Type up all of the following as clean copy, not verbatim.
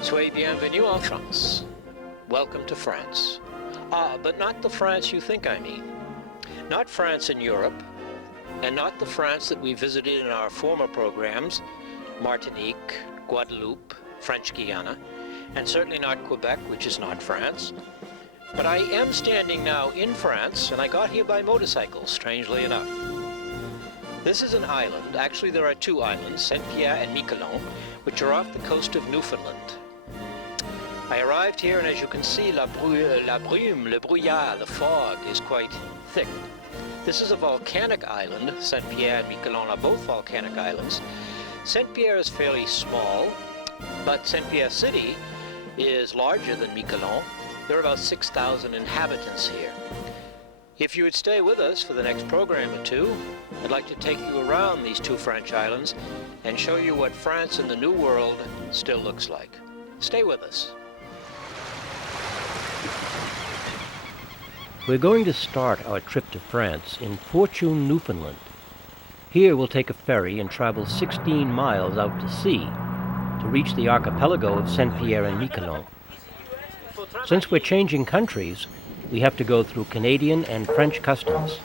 Soyez bienvenue en France. Welcome to France. But not the France you think I mean. Not France in Europe, and not the France that we visited in our former programs, Martinique, Guadeloupe, French Guiana, and certainly not Quebec, which is not France. But I am standing now in France, and I got here by motorcycle, strangely enough. This is an island. Actually, there are two islands, Pierre and Miquelon, which are off the coast of Newfoundland. I arrived here, and as you can see, la brume, le brouillard, the fog is quite thick. This is a volcanic island. Pierre and Miquelon are both volcanic islands. Pierre is fairly small, but Pierre City is larger than Miquelon. There are about 6,000 inhabitants here. If you would stay with us for the next program or two, I'd like to take you around these two French islands and show you what France in the New World still looks like. Stay with us. We're going to start our trip to France in Fortune, Newfoundland. Here we'll take a ferry and travel 16 miles out to sea to reach the archipelago of Pierre and Miquelon. Since we're changing countries, we have to go through Canadian and French customs.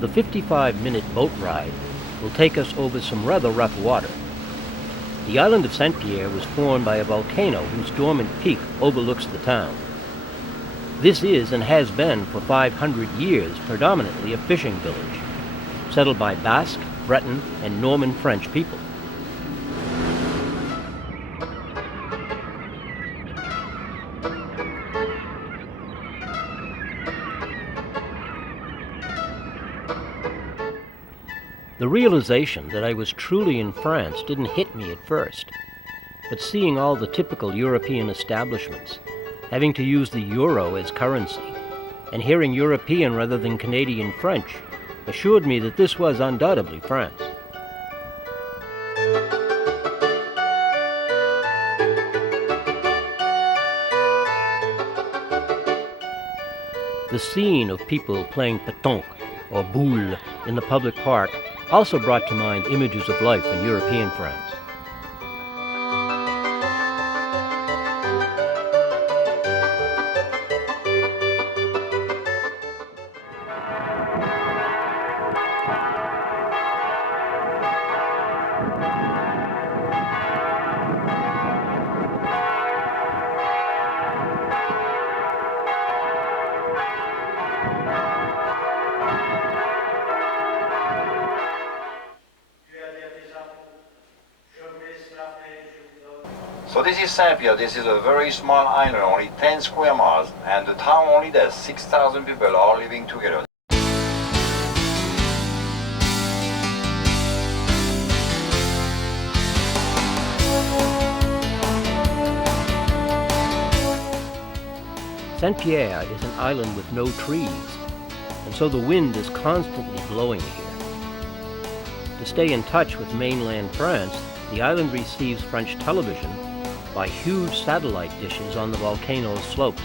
The 55-minute boat ride will take us over some rather rough water. The island of Pierre was formed by a volcano whose dormant peak overlooks the town. This is and has been for 500 years predominantly a fishing village, settled by Basque, Breton, and Norman French people. The realization that I was truly in France didn't hit me at first, but seeing all the typical European establishments, having to use the euro as currency, and hearing European rather than Canadian French, assured me that this was undoubtedly France. The scene of people playing pétanque or boule in the public park also brought to mind images of life in European France. So this is Saint-Pierre. This is a very small island, only 10 square miles, and the town only does 6,000 people all living together. Saint-Pierre is an island with no trees, and so the wind is constantly blowing here. To stay in touch with mainland France, the island receives French television by huge satellite dishes on the volcano's slopes.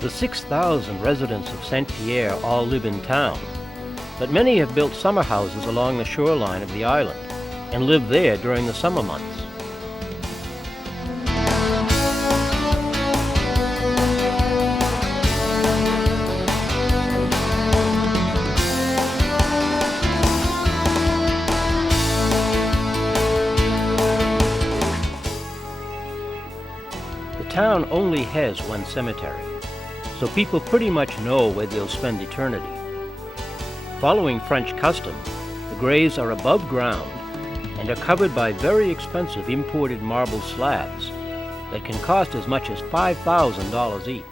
The 6,000 residents of Saint-Pierre all live in town, but many have built summer houses along the shoreline of the island and live there during the summer months. The town only has one cemetery, so people pretty much know where they'll spend eternity. Following French custom, the graves are above ground and are covered by very expensive imported marble slabs that can cost as much as $5,000 each.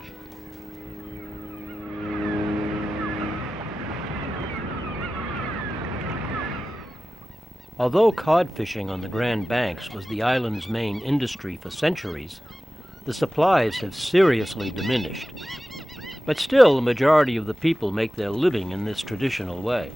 Although cod fishing on the Grand Banks was the island's main industry for centuries, the supplies have seriously diminished. But still, the majority of the people make their living in this traditional way.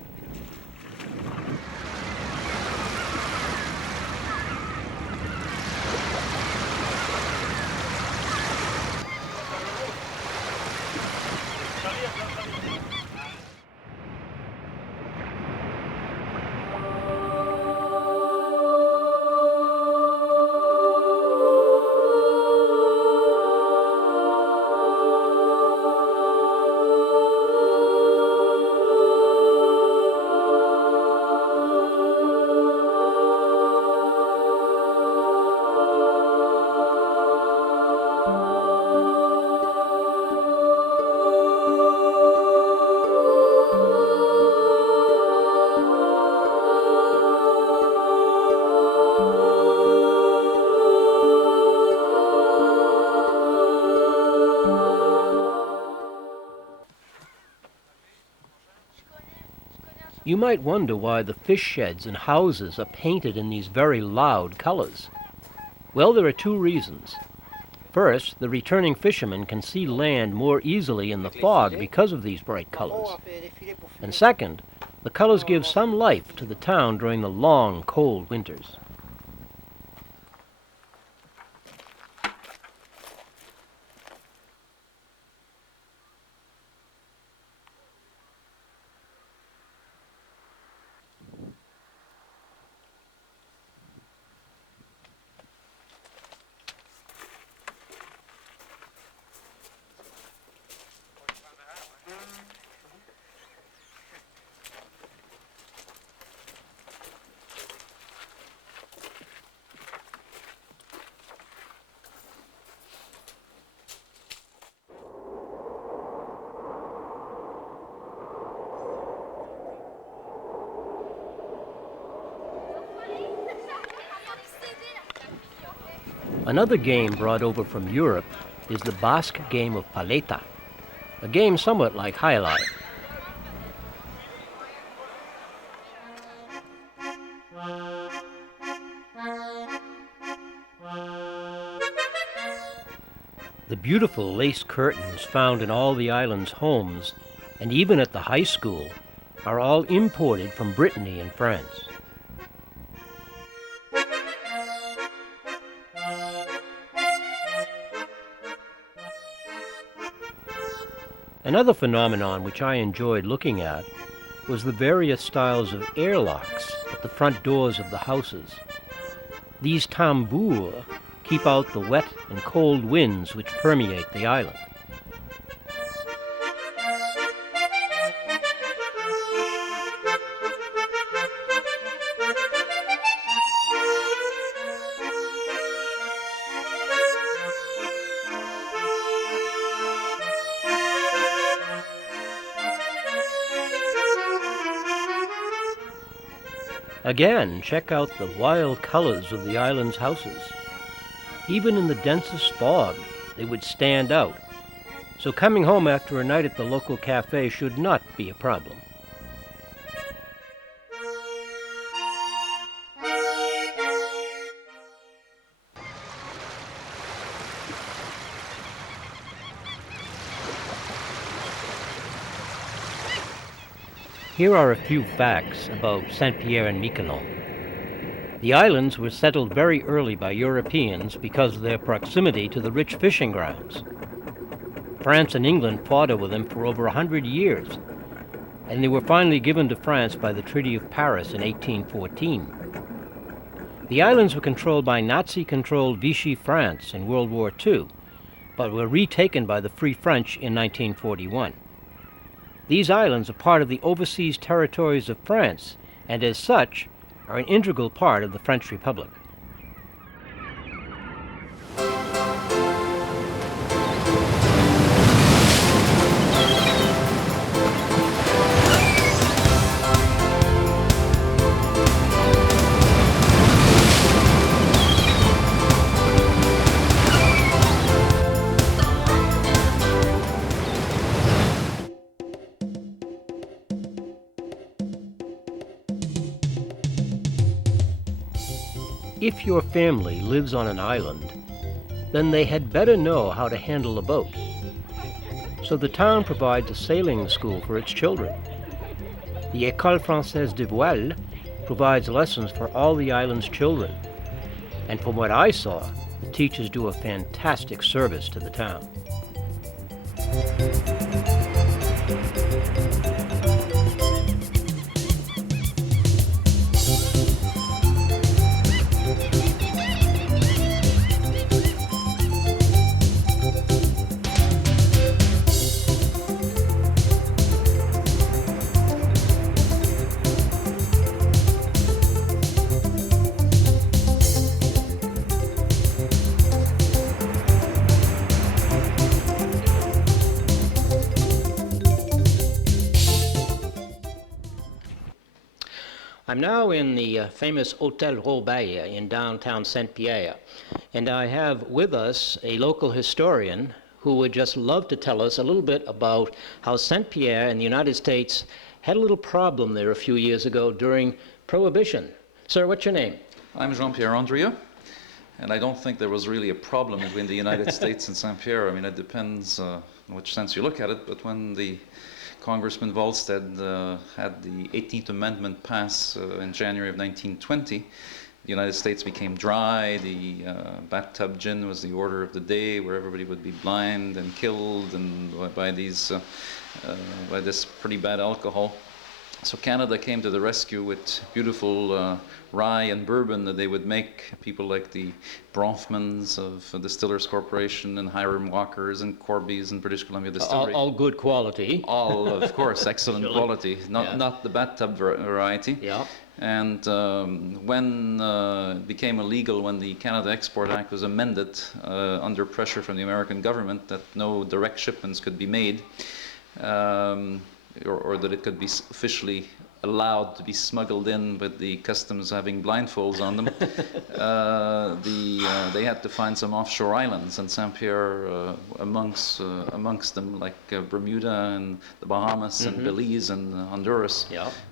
You might wonder why the fish sheds and houses are painted in these very loud colors. Well, there are two reasons. First, the returning fishermen can see land more easily in the fog because of these bright colors. And second, the colors give some life to the town during the long, cold winters. Another game brought over from Europe is the Basque game of paleta, a game somewhat like jai alai. The beautiful lace curtains found in all the island's homes, and even at the high school, are all imported from Brittany and France. Another phenomenon which I enjoyed looking at was the various styles of airlocks at the front doors of the houses. These tambours keep out the wet and cold winds which permeate the island. Again, check out the wild colors of the island's houses. Even in the densest fog, they would stand out. So coming home after a night at the local cafe should not be a problem. Here are a few facts about Pierre and Miquelon. The islands were settled very early by Europeans because of their proximity to the rich fishing grounds. France and England fought over them for over 100 years, and they were finally given to France by the Treaty of Paris in 1814. The islands were controlled by Nazi-controlled Vichy France in World War II, but were retaken by the Free French in 1941. These islands are part of the overseas territories of France, and as such, are an integral part of the French Republic. If your family lives on an island, then they had better know how to handle a boat. So the town provides a sailing school for its children. The École Française de Voile provides lessons for all the island's children. And from what I saw, the teachers do a fantastic service to the town. I'm now in the famous Hôtel Roubaix in downtown Saint-Pierre, and I have with us a local historian who would just love to tell us a little bit about how Saint-Pierre in the United States had a little problem there a few years ago during Prohibition. Sir, what's your name? I'm Jean-Pierre Andrea, and I don't think there was really a problem between the United States and Saint-Pierre. I mean, it depends in which sense you look at it, but when the Congressman Volstead had the 18th Amendment pass in January of 1920, the United States became dry. The bathtub gin was the order of the day, where everybody would be blind and killed and by this pretty bad alcohol. So Canada came to the rescue with beautiful rye and bourbon that they would make. People like the Bronfmans of Distillers Corporation and Hiram Walkers and Corby's and British Columbia Distillery. All good quality. All, of course, excellent quality. Not the bathtub variety. Yeah. And when it became illegal, when the Canada Export Act was amended under pressure from the American government that no direct shipments could be made, or that it could be officially allowed to be smuggled in with the customs having blindfolds on them, they had to find some offshore islands, and Saint-Pierre amongst them, like Bermuda and the Bahamas and Belize and Honduras,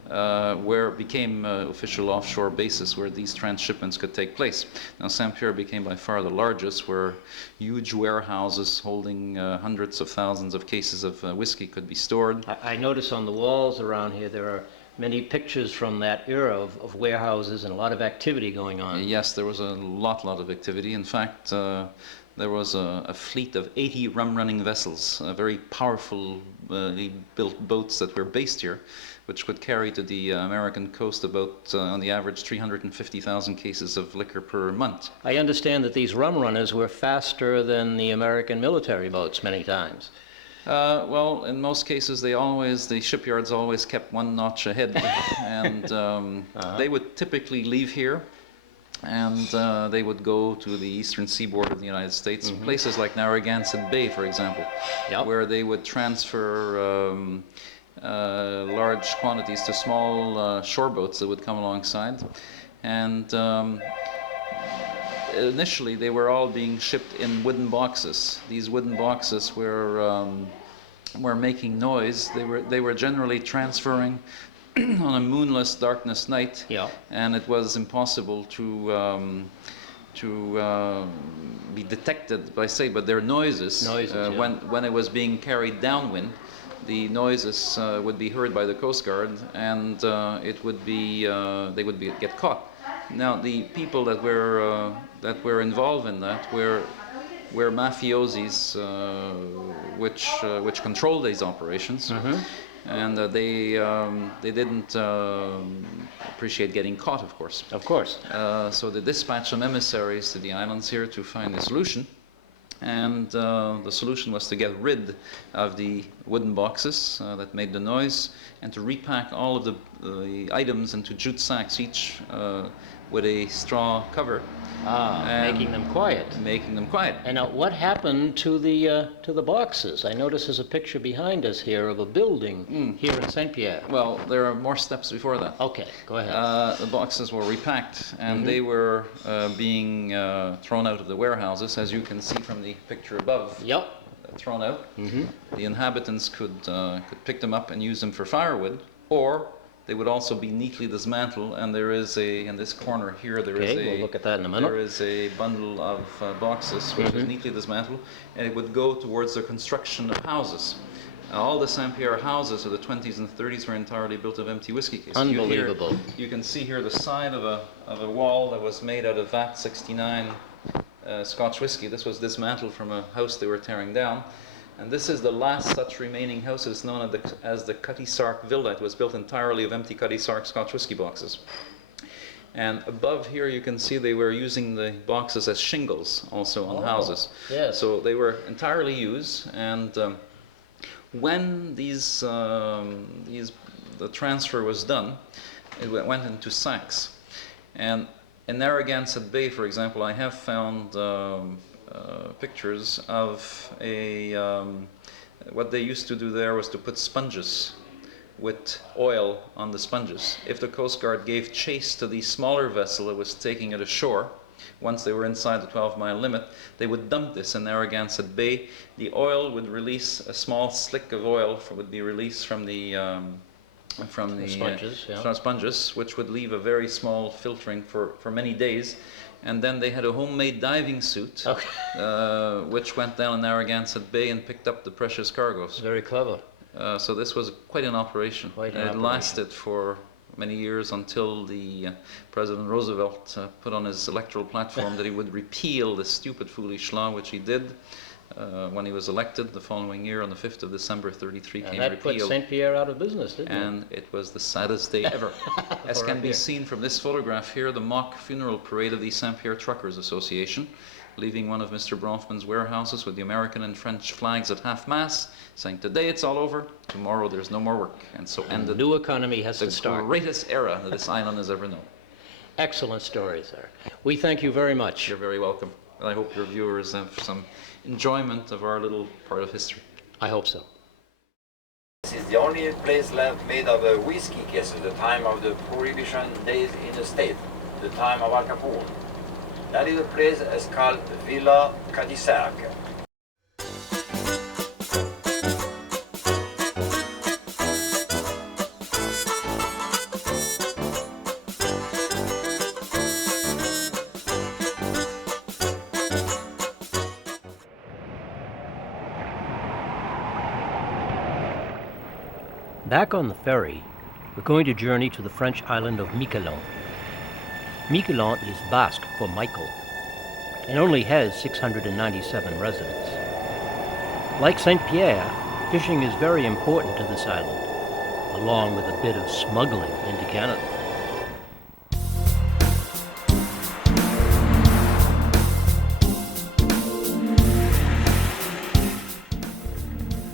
where it became official offshore bases where these transshipments could take place. Now Saint-Pierre became by far the largest, where huge warehouses holding hundreds of thousands of cases of whiskey could be stored. I notice on the walls around here there are many pictures from that era of warehouses and a lot of activity going on. Yes, there was a lot of activity. In fact, there was a fleet of 80 rum-running vessels, very powerfully built boats that were based here, which could carry to the American coast about, on the average, 350,000 cases of liquor per month. I understand that these rum runners were faster than the American military boats many times. Well, in most cases, the shipyards always kept one notch ahead, and they would typically leave here, and they would go to the eastern seaboard of the United States, places like Narragansett Bay, for example, where they would transfer large quantities to small shore boats that would come alongside, and initially, they were all being shipped in wooden boxes. These wooden boxes were making noise. They were generally transferring on a moonless, darkness night, and it was impossible to be detected by their noises. When it was being carried downwind, the noises would be heard by the Coast Guard, and they would get caught. Now, the people that were involved in that were mafiosis, which controlled these operations, and they didn't appreciate getting caught, of course. Of course. So they dispatched some emissaries to the islands here to find a solution. And the solution was to get rid of the wooden boxes that made the noise, and to repack all of the items into jute sacks, each with a straw cover. Making them quiet. Making them quiet. And now, what happened to the boxes? I notice there's a picture behind us here of a building here in Saint-Pierre. Well, there are more steps before that. Okay, go ahead. The boxes were repacked, and they were being thrown out of the warehouses, as you can see from the picture above. Yep. Thrown out. The inhabitants could pick them up and use them for firewood, or they would also be neatly dismantled. And there is in this corner here, we'll look at that in a minute. There is a bundle of boxes which is neatly dismantled, and it would go towards the construction of houses. All the Saint-Pierre houses of the 20s and 30s were entirely built of empty whiskey cases. Unbelievable. You can see here the side of a wall that was made out of VAT 69 Scotch whiskey. This was dismantled from a house they were tearing down. And this is the last such remaining house. It's known as the Cutty Sark Villa. It was built entirely of empty Cutty Sark Scotch whiskey boxes. And above here you can see they were using the boxes as shingles also on houses. Yes. So they were entirely used, and when the transfer was done, it went into sacks. And in Narragansett Bay, for example, I have found pictures of what they used to do there was to put sponges with oil on the sponges. If the Coast Guard gave chase to the smaller vessel that was taking it ashore, once they were inside the 12-mile limit, they would dump this in Narragansett Bay. The oil would release, a small slick of oil would be released from the from the sponges, yeah. from sponges, which would leave a very small filtering for many days. And then they had a homemade diving suit, which went down in Narragansett Bay and picked up the precious cargoes. Very clever. So this was quite an operation. It lasted for many years until the President Roosevelt put on his electoral platform that he would repeal this stupid, foolish law, which he did. When he was elected the following year on the 5th of December, 33 came repealed. And that put St. Pierre out of business, didn't it? And it was the saddest day ever. As can be seen from this photograph here, the mock funeral parade of the St. Pierre Truckers Association, leaving one of Mr. Bronfman's warehouses with the American and French flags at half-mast, saying, today it's all over, tomorrow there's no more work. And so ended the new economy has to start. The greatest era that this island has ever known. Excellent story, sir. We thank you very much. You're very welcome. And I hope your viewers have some enjoyment of our little part of history. I hope so. This is the only place left made of whiskey cases, the time of the Prohibition days in the state, the time of Al Capone. That is a place is called Villa Cadillac. Back on the ferry, we're going to journey to the French island of Miquelon. Miquelon is Basque for Michael, and only has 697 residents. Like St. Pierre, fishing is very important to this island, along with a bit of smuggling into Canada.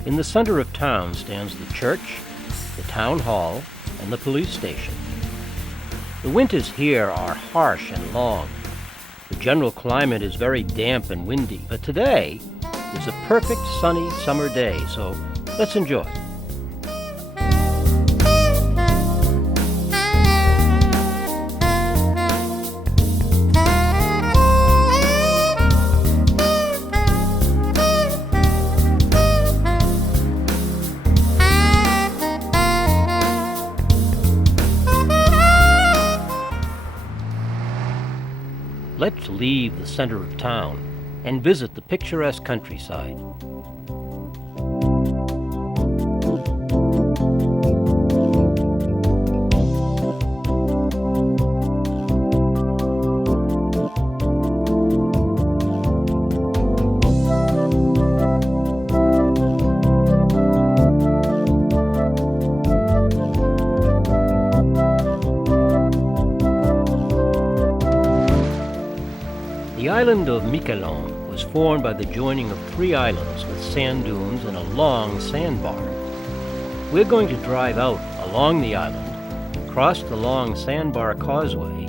In the center of town stands the church, the town hall, and the police station. The winters here are harsh and long. The general climate is very damp and windy, but today is a perfect sunny summer day, so let's enjoy. Let's leave the center of town and visit the picturesque countryside. The island of Miquelon was formed by the joining of 3 islands with sand dunes and a long sandbar. We're going to drive out along the island, cross the long sandbar causeway,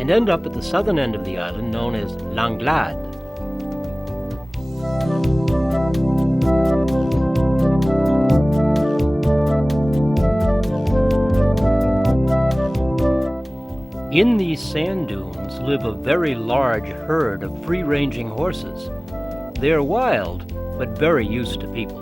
and end up at the southern end of the island known as Langlade. In these sand dunes live a very large herd of free-ranging horses. They're wild, but very used to people.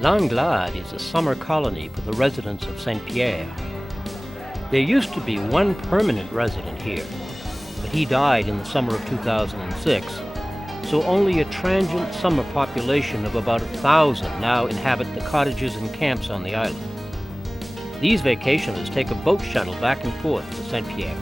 Langlade is a summer colony for the residents of St. Pierre. There used to be one permanent resident here, but he died in the summer of 2006, so only a transient summer population of about 1,000 now inhabit the cottages and camps on the island. These vacationers take a boat shuttle back and forth to St. Pierre.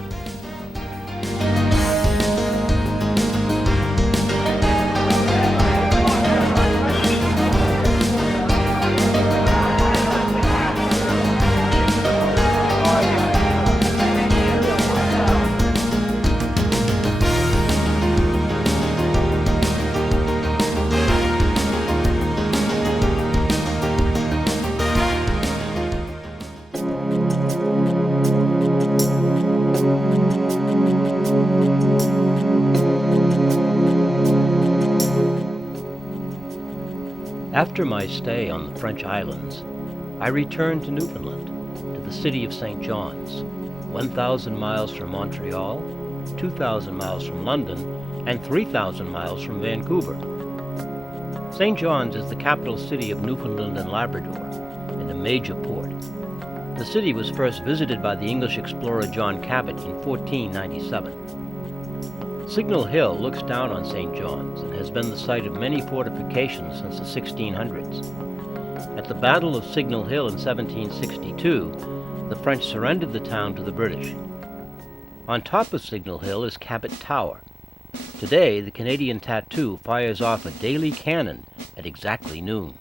After my stay on the French islands, I returned to Newfoundland, to the city of St. John's, 1,000 miles from Montreal, 2,000 miles from London, and 3,000 miles from Vancouver. St. John's is the capital city of Newfoundland and Labrador, and a major port. The city was first visited by the English explorer John Cabot in 1497. Signal Hill looks down on St. John's and has been the site of many fortifications since the 1600s. At the Battle of Signal Hill in 1762, the French surrendered the town to the British. On top of Signal Hill is Cabot Tower. Today, the Canadian Tattoo fires off a daily cannon at exactly noon.